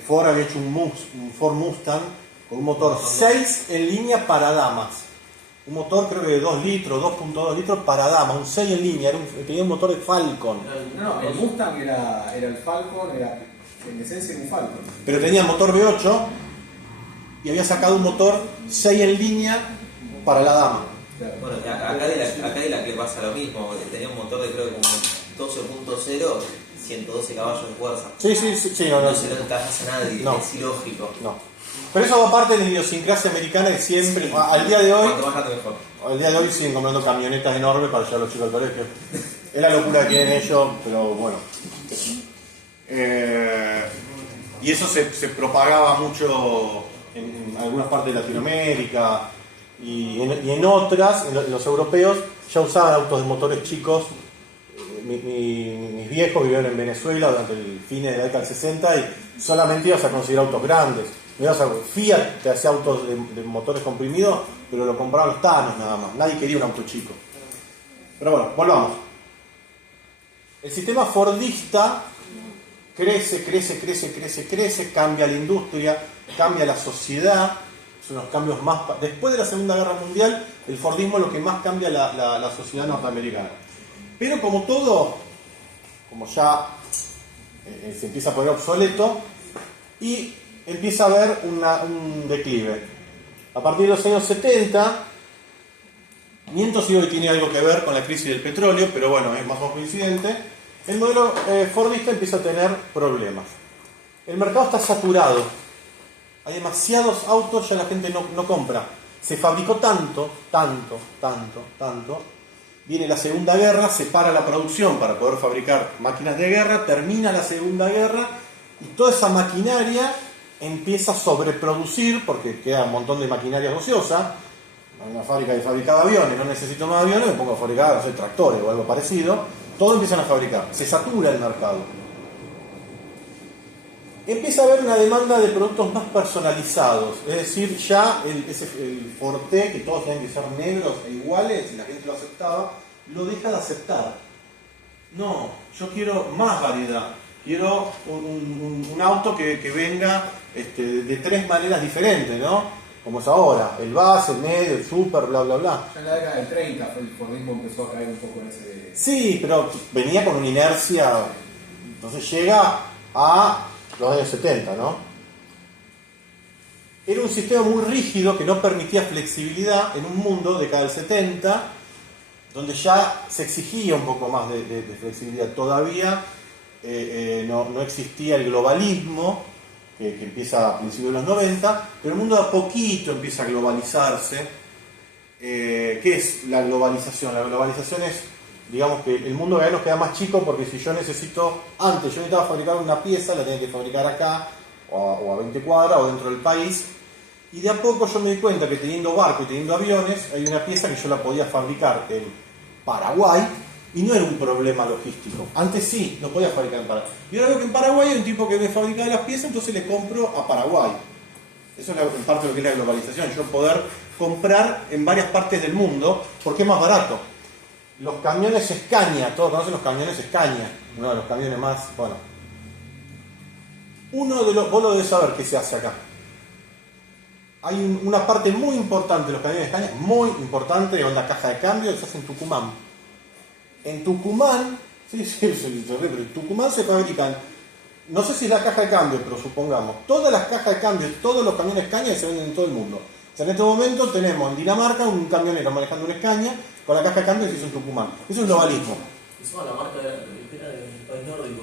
Ford había hecho un Ford Mustang con un motor 6 en línea para damas. Un motor creo que de 2 litros, 2.2 litros para damas, un 6 en línea, tenía un motor de Falcon. No, el Mustang era el Falcon, en esencia era un Falcon. Pero tenía motor V8 y había sacado un motor 6 en línea para la dama. Claro. Bueno, acá de la que pasa lo mismo, tenía un motor de creo que como 12.0, 112 caballos de fuerza. Sí, no. No se lo encajas a nadie, No. es ilógico. No. Pero eso va parte de la idiosincrasia americana que siempre, al día de hoy, Cuanto más grande mejor. al día de hoy siguen comprando camionetas enormes para llevar a los chicos al colegio. Es la locura que tienen ellos, pero bueno. Y eso se propagaba mucho en algunas partes de Latinoamérica y en otras, en los europeos, ya usaban autos de motores chicos. Mis viejos vivieron en Venezuela durante el fin de la década del 60 y solamente ibas a conseguir autos grandes. Fiat te hacía autos de motores comprimidos, pero lo compraban los tanos nada más. Nadie quería un auto chico. Pero bueno, volvamos. El sistema fordista crece, cambia la industria, cambia la sociedad. Son los cambios más... Después de la Segunda Guerra Mundial, el fordismo es lo que más cambia la sociedad norteamericana. Pero como todo, como ya se empieza a poner obsoleto y empieza a haber un declive. A partir de los años 70, miento si hoy tiene algo que ver con la crisis del petróleo, pero bueno, es más o menos coincidente, el modelo fordista empieza a tener problemas. El mercado está saturado, hay demasiados autos, ya la gente no compra. Se fabricó tanto, viene la Segunda Guerra, se para la producción para poder fabricar máquinas de guerra, termina la Segunda Guerra y toda esa maquinaria empieza a sobreproducir porque queda un montón de maquinaria ociosa. Una fábrica que fabricaba aviones, no necesito más aviones, me pongo a fabricar, no sé, tractores o algo parecido. Todo empiezan a fabricar, se satura el mercado. Empieza a haber una demanda de productos más personalizados, es decir, ya el Forte, que todos tienen que ser negros e iguales, y la gente lo aceptaba, lo deja de aceptar. No, yo quiero más variedad, quiero un auto que venga de 3 maneras diferentes, ¿no? Como es ahora, el base, el medio, el super, bla, bla, bla. Ya en la década del 30 el fordismo empezó a caer un poco en ese... Sí, pero venía con una inercia, entonces llega a los años 70, ¿no? Era un sistema muy rígido que no permitía flexibilidad en un mundo de década del 70, donde ya se exigía un poco más de flexibilidad. Todavía no existía el globalismo, que empieza a principios de los 90, pero el mundo de a poquito empieza a globalizarse. ¿Qué es la globalización? La globalización es, digamos, que el mundo cada vez nos queda más chico porque si yo antes yo necesitaba fabricar una pieza, la tenía que fabricar acá, o a 20 cuadras, o dentro del país, y de a poco yo me di cuenta que teniendo barco y teniendo aviones, hay una pieza que yo la podía fabricar en Paraguay, Y no era un problema logístico. Antes sí, no podía fabricar en Paraguay. Y ahora veo que en Paraguay hay un tipo que me fabrica las piezas, entonces le compro a Paraguay. Eso es en parte lo que es la globalización. Yo poder comprar en varias partes del mundo porque es más barato. Los camiones Scania, todos conocen los camiones Scania, uno de los camiones más, bueno. Vos lo debes saber qué se hace acá. Hay una parte muy importante de los camiones Scania, muy importante, onda caja de cambio, que se hace en Tucumán. En Tucumán, pero en Tucumán se fabrican, no sé si es la caja de cambio, pero supongamos, todas las cajas de cambio, todos los camiones Scania se venden en todo el mundo. O sea, en este momento tenemos en Dinamarca un camionero manejando un Scania con la caja de cambio que se hizo en Tucumán. Eso es globalismo. Eso la marca del país nórdico.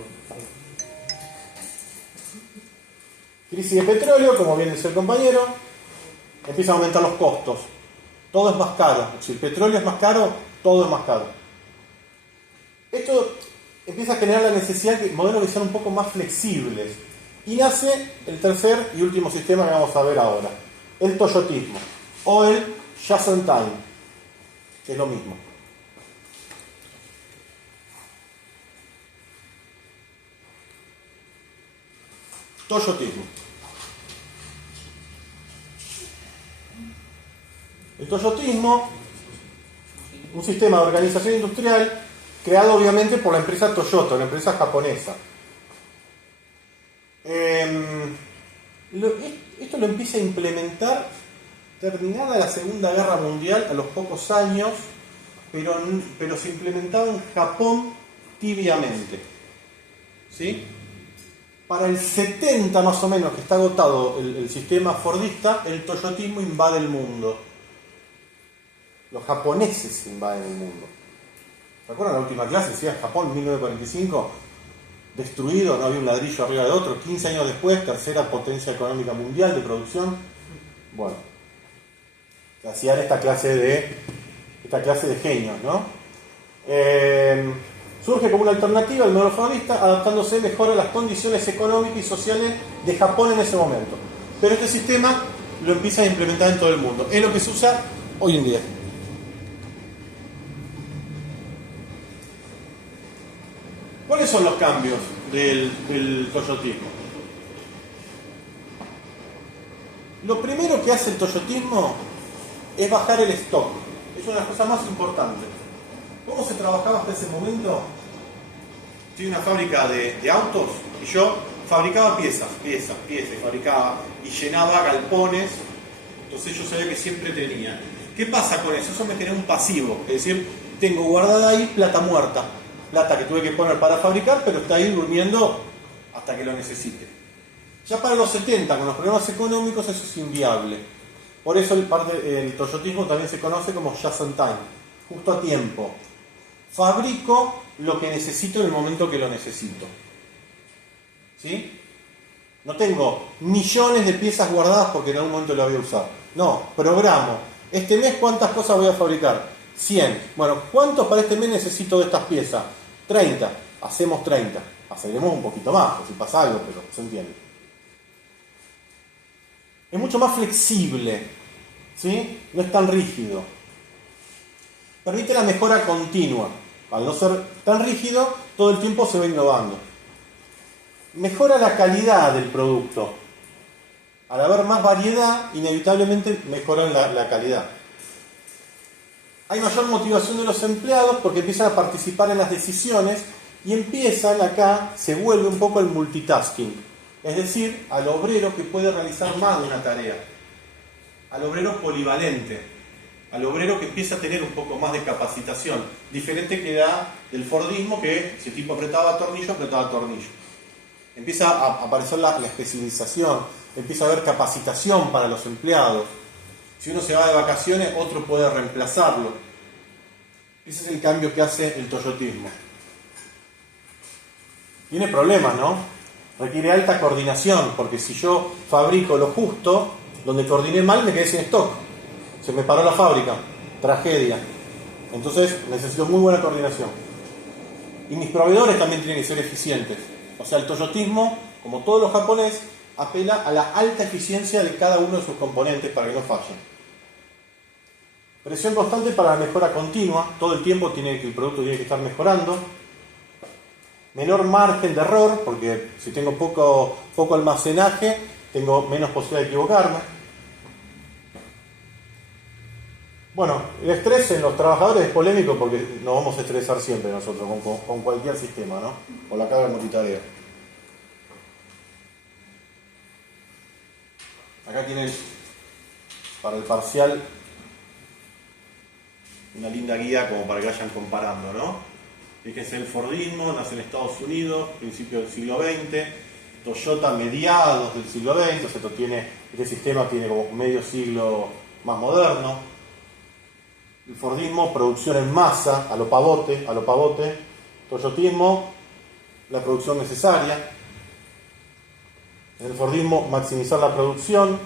Crisis de petróleo, como bien dice el compañero, empieza a aumentar los costos. Todo es más caro. Si el petróleo es más caro, todo es más caro. Esto empieza a generar la necesidad de modelos que sean un poco más flexibles. Y nace el tercer y último sistema que vamos a ver ahora. El toyotismo. O el just in time. Que es lo mismo. Toyotismo. El toyotismo, un sistema de organización industrial creado obviamente por la empresa Toyota, una empresa japonesa. Esto lo empieza a implementar terminada la Segunda Guerra Mundial a los pocos años, pero se implementaba en Japón tibiamente. ¿Sí? Para el 70 más o menos, que está agotado el sistema fordista, el toyotismo invade el mundo. Los japoneses invaden el mundo. ¿Se acuerdan la última clase? Decía Japón, 1945, destruido, no había un ladrillo arriba de otro. 15 años después, tercera potencia económica mundial de producción. Bueno, hacían esta clase de genios, ¿no? Surge como una alternativa el modelo fordista, adaptándose mejor a las condiciones económicas y sociales de Japón en ese momento. Pero este sistema lo empieza a implementar en todo el mundo. Es lo que se usa hoy en día. ¿Cuáles son los cambios del toyotismo? Lo primero que hace el toyotismo es bajar el stock. Es una de las cosas más importantes. ¿Cómo se trabajaba hasta ese momento? Tenía una fábrica de autos y yo fabricaba piezas, y fabricaba y llenaba galpones. Entonces yo sabía que siempre tenía. ¿Qué pasa con eso? Eso me genera un pasivo. Es decir, tengo guardada ahí plata muerta. Plata que tuve que poner para fabricar, pero está ahí durmiendo hasta que lo necesite. Ya para los 70, con los problemas económicos, eso es inviable. Por eso el toyotismo también se conoce como just in time, justo a tiempo. Fabrico lo que necesito en el momento que lo necesito. ¿Sí? No tengo millones de piezas guardadas porque en algún momento lo voy a usar. No, programo. Este mes, ¿cuántas cosas voy a fabricar? 100. Bueno, ¿cuántos para este mes necesito de estas piezas? 30. Hacemos 30. Haceremos un poquito más, por si pasa algo, pero se entiende. Es mucho más flexible, ¿sí? No es tan rígido. Permite la mejora continua. Al no ser tan rígido, todo el tiempo se va innovando. Mejora la calidad del producto. Al haber más variedad, inevitablemente mejoran la calidad. Hay mayor motivación de los empleados porque empiezan a participar en las decisiones y empiezan acá, se vuelve un poco el multitasking. Es decir, al obrero que puede realizar más de una tarea. Al obrero polivalente. Al obrero que empieza a tener un poco más de capacitación. Diferente que da del fordismo, que si el tipo apretaba tornillo. Empieza a aparecer la especialización. Empieza a haber capacitación para los empleados. Si uno se va de vacaciones, otro puede reemplazarlo. Ese es el cambio que hace el toyotismo. Tiene problemas, ¿no? Requiere alta coordinación, porque si yo fabrico lo justo, donde coordiné mal me quedé sin stock. Se me paró la fábrica. Tragedia. Entonces necesito muy buena coordinación. Y mis proveedores también tienen que ser eficientes. O sea, el toyotismo, como todos los japoneses, apela a la alta eficiencia de cada uno de sus componentes para que no fallen. Presión constante para la mejora continua, todo el tiempo el producto tiene que estar mejorando. Menor margen de error, porque si tengo poco almacenaje, tengo menos posibilidad de equivocarme. Bueno, el estrés en los trabajadores es polémico porque nos vamos a estresar siempre nosotros con cualquier sistema, ¿no? Con la carga multitarea. Acá tienen para el parcial una linda guía como para que vayan comparando, ¿no? Fíjense, el Fordismo nace en Estados Unidos, principio del siglo XX, Toyota mediados del siglo XX, o sea, este sistema tiene como medio siglo más moderno. El Fordismo, producción en masa, a lo pavote. Toyotismo, la producción necesaria. En el Fordismo, maximizar la producción.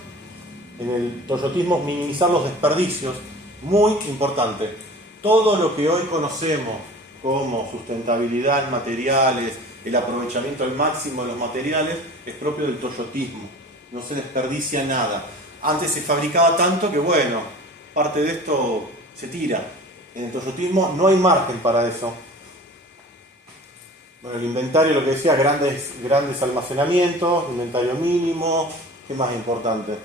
En el Toyotismo, minimizar los desperdicios. Muy importante. Todo lo que hoy conocemos como sustentabilidad en materiales, el aprovechamiento al máximo de los materiales, es propio del toyotismo. No se desperdicia nada. Antes se fabricaba tanto que, bueno, parte de esto se tira. En el toyotismo no hay margen para eso. Bueno, el inventario, lo que decía, grandes almacenamientos, inventario mínimo. ¿Qué más importante?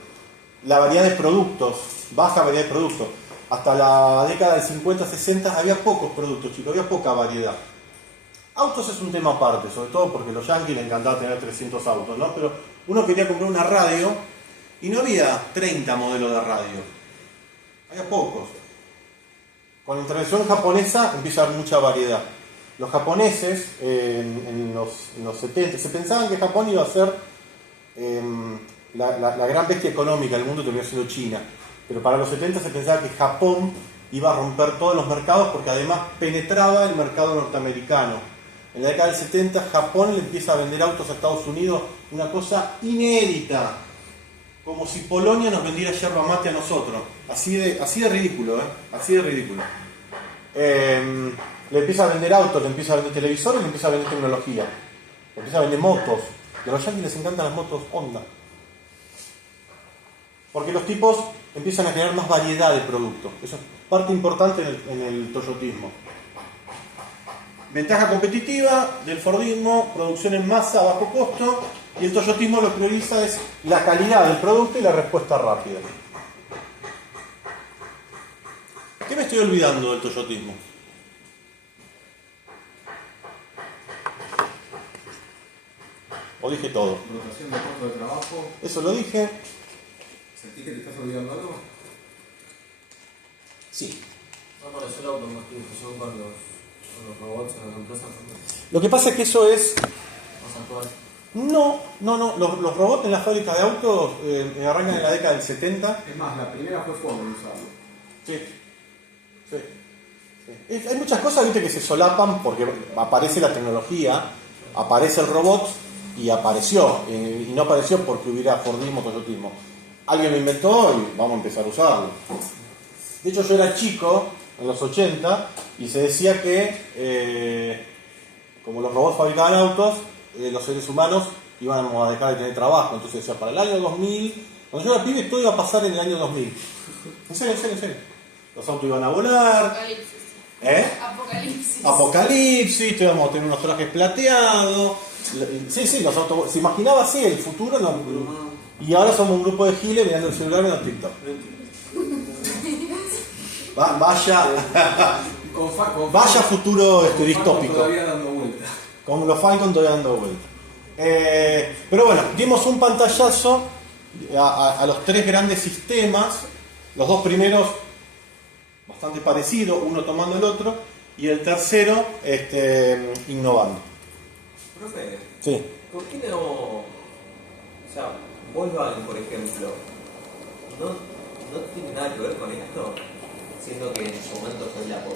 La variedad de productos, baja variedad de productos. Hasta la década del 50-60 había pocos productos, chicos, había poca variedad. Autos es un tema aparte, sobre todo porque a los yanquis les encantaba tener 300 autos, ¿no? Pero uno quería comprar una radio y no había 30 modelos de radio. Había pocos. Con la intervención japonesa empieza a haber mucha variedad. Los japoneses en los 70 se pensaban que Japón iba a ser la gran bestia económica del mundo, terminó siendo China. Pero para los 70 se pensaba que Japón iba a romper todos los mercados porque además penetraba el mercado norteamericano. En la década del 70 Japón le empieza a vender autos a Estados Unidos, una cosa inédita, como si Polonia nos vendiera yerba mate a nosotros. Así de ridículo, así de ridículo. Le empieza a vender autos, le empieza a vender televisores, le empieza a vender tecnología, le empieza a vender motos. Y a los yanquis les encantan las motos Honda. Porque los tipos empiezan a generar más variedad de productos. Eso es parte importante en el toyotismo. Ventaja competitiva del Fordismo, producción en masa a bajo costo, y el toyotismo lo que prioriza es la calidad del producto y la respuesta rápida. ¿Qué me estoy olvidando del toyotismo? ¿O dije todo? Rotación de puestos de trabajo. Eso lo dije. ¿Sentís que te estás olvidando algo? Sí. No apareció la automatización con los robots en las empresas. Lo que pasa es que eso es... Más actual. No. Los robots en las fábricas de autos arrancan en la década del 70. Es más, la primera fue Ford en usarlo. Sí. Hay muchas cosas, viste, que se solapan porque aparece la tecnología, aparece el robot y apareció. Y no apareció porque hubiera Fordismo o toyotismo. Alguien lo inventó y vamos a empezar a usarlo. De hecho, yo era chico en los 80 y se decía que como los robots fabricaban autos, los seres humanos íbamos a dejar de tener trabajo. Entonces decía, para el año 2000, cuando yo era pibe, todo iba a pasar en el año 2000. En serio. Los autos iban a volar. Apocalipsis. Apocalipsis, íbamos a tener unos trajes plateados. Sí, los autos. Se imaginaba así el futuro, no. Y ahora somos un grupo de giles mirando el celular y mirando TikTok. Vaya futuro distópico. Todavía dando vueltas. Con los Falcon todavía dando vueltas. Pero bueno, dimos un pantallazo a los tres grandes sistemas. Los dos primeros bastante parecidos, uno tomando el otro, y el tercero innovando. Profe, Sí. ¿por qué no? O sea, Volkswagen, por ejemplo, no tiene nada que ver con esto, siendo que en su momento fue la potencia.